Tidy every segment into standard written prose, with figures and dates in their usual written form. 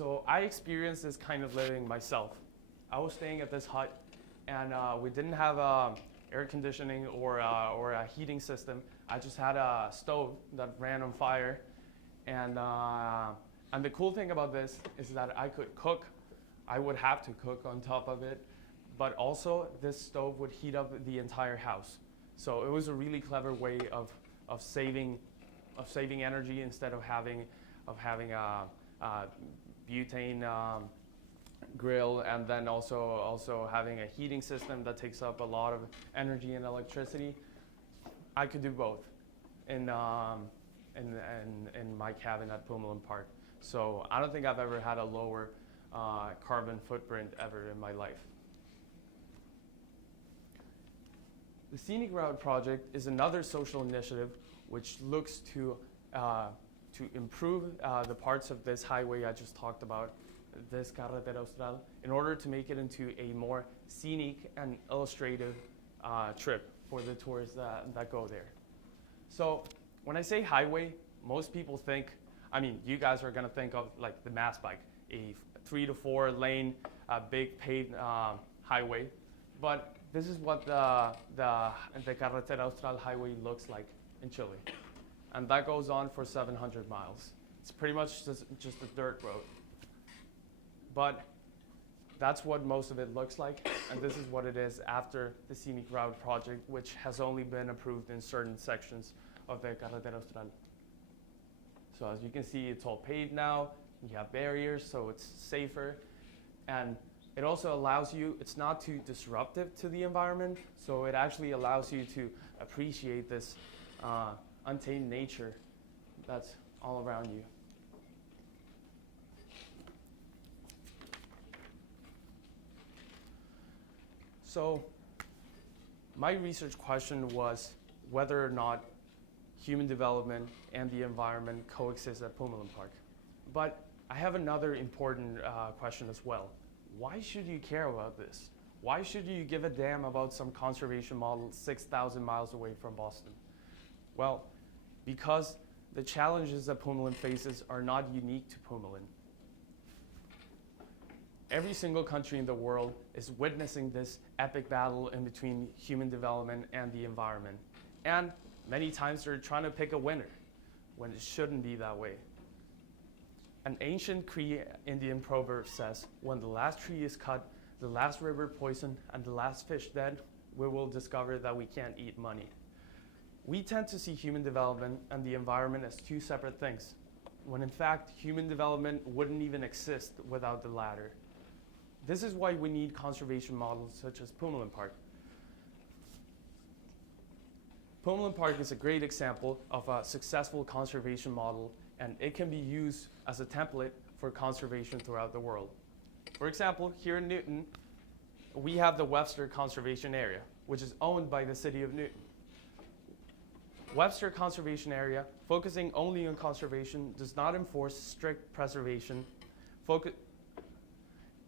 So I experienced this kind of living myself. I was staying at this hut, and we didn't have air conditioning or a heating system. I just had a stove that ran on fire, and the cool thing about this is that I could cook. I would have to cook on top of it, but also this stove would heat up the entire house. So it was a really clever way of saving energy instead of having a butane grill, and then also having a heating system that takes up a lot of energy and electricity. I could do both in my cabin at Pumalin Park. So I don't think I've ever had a lower carbon footprint ever in my life. The Scenic Route Project is another social initiative which looks to improve the parts of this highway I just talked about, this Carretera Austral, in order to make it into a more scenic and illustrative trip for the tourists that go there. So when I say highway, most people think, I mean, you guys are gonna think of like the mass bike, a 3 to 4 lane, big paved highway. But this is what the Carretera Austral highway looks like in Chile. And that goes on for 700 miles. It's pretty much just a dirt road. But that's what most of it looks like, and this is what it is after the Scenic Route Project, which has only been approved in certain sections of the Carretera Austral. So as you can see, it's all paved now. You have barriers, so it's safer. And it also allows you, it's not too disruptive to the environment, so it actually allows you to appreciate this untamed nature that's all around you. So my research question was whether or not human development and the environment coexist at Pumalin Park. But I have another important question as well. Why should you care about this? Why should you give a damn about some conservation model 6,000 miles away from Boston? Well, because the challenges that Pumalin faces are not unique to Pumalin. Every single country in the world is witnessing this epic battle in between human development and the environment. And many times they're trying to pick a winner when it shouldn't be that way. An ancient Cree Indian proverb says, when the last tree is cut, the last river poisoned, and the last fish dead, we will discover that we can't eat money. We tend to see human development and the environment as two separate things, when in fact, human development wouldn't even exist without the latter. This is why we need conservation models such as Pumalin Park. Pumalin Park is a great example of a successful conservation model, and it can be used as a template for conservation throughout the world. For example, here in Newton, we have the Webster Conservation Area, which is owned by the city of Newton. Webster Conservation Area, focusing only on conservation, does not enforce strict preservation,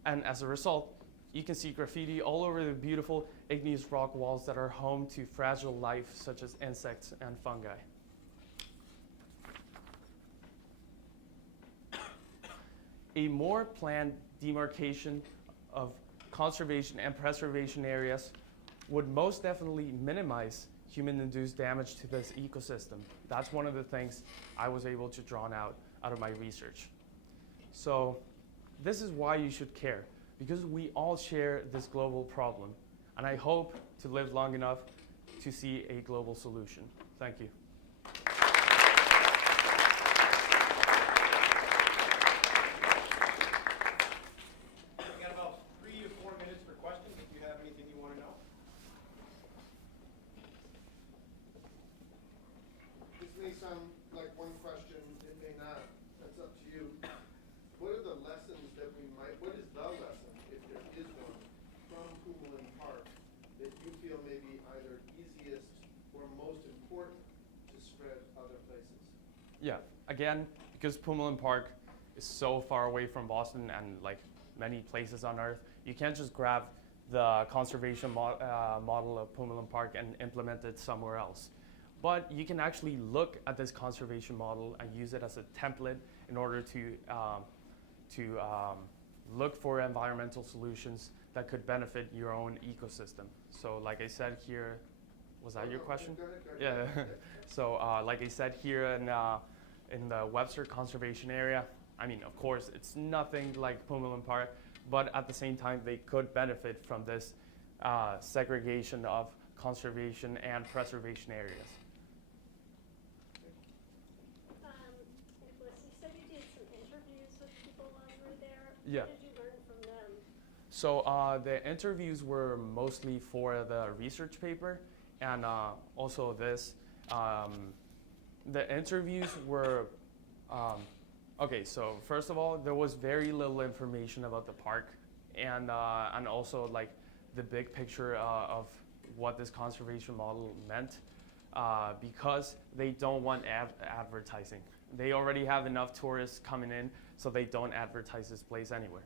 and as a result, you can see graffiti all over the beautiful igneous rock walls that are home to fragile life such as insects and fungi. A more planned demarcation of conservation and preservation areas would most definitely minimize human-induced damage to this ecosystem. That's one of the things I was able to draw out of my research. So this is why you should care, because we all share this global problem, and I hope to live long enough to see a global solution. Thank you. We got about 3 to 4 minutes for questions if you have anything you want to know. This may sound like one question, it may not. That's up to you. What are the lessons that what is the lesson, if there is one, from Pumalin Park that you feel may be either easiest or most important to spread other places? Yeah, again, because Pumalin Park is so far away from Boston and like many places on Earth, you can't just grab the conservation model of Pumalin Park and implement it somewhere else. But you can actually look at this conservation model and use it as a template in order to to look for environmental solutions that could benefit your own ecosystem. So like I said here, was that your question? Go ahead. Yeah. So like I said here in the Webster Conservation Area, I mean, of course, it's nothing like Pumalin Park, but at the same time, they could benefit from this segregation of conservation and preservation areas. Nicholas, you said you did some interviews with people while you were there. Yeah. What did you learn from them? So the interviews were mostly for the research paper, and also this. The interviews were, okay, so first of all, there was very little information about the park, and also like the big picture of what this conservation model meant, because they don't want advertising. They already have enough tourists coming in, so they don't advertise this place anywhere.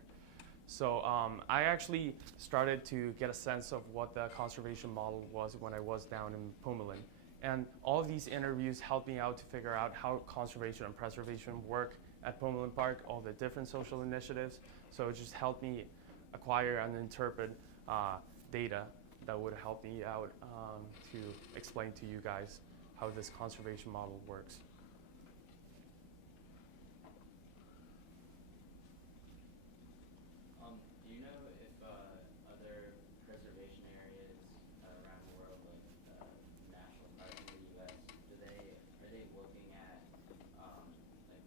So I actually started to get a sense of what the conservation model was when I was down in Pumalin. And all of these interviews helped me out to figure out how conservation and preservation work at Pumalin Park, all the different social initiatives. So it just helped me acquire and interpret data that would help me out to explain to you guys how this conservation model works. Do you know if other preservation areas around the world, like national parks in the U.S., are they looking at like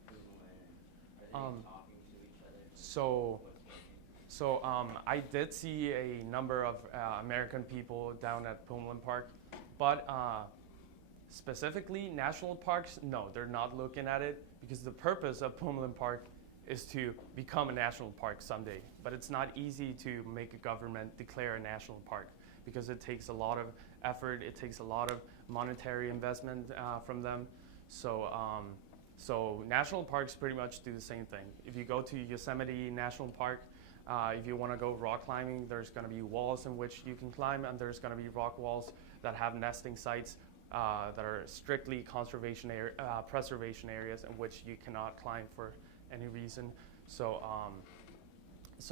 Pumalin? Are they talking to each other? So What's working? I did see a number of American people down at Pumalin Park, but specifically national parks, no, they're not looking at it because the purpose of Pumalin Park is to become a national park someday. But it's not easy to make a government declare a national park because it takes a lot of effort, it takes a lot of monetary investment from them. So national parks pretty much do the same thing. If you go to Yosemite National Park, if you want to go rock climbing, there's going to be walls in which you can climb, and there's going to be rock walls that have nesting sites that are strictly preservation areas in which you cannot climb for any reason. So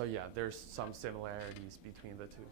yeah, there's some similarities between the two.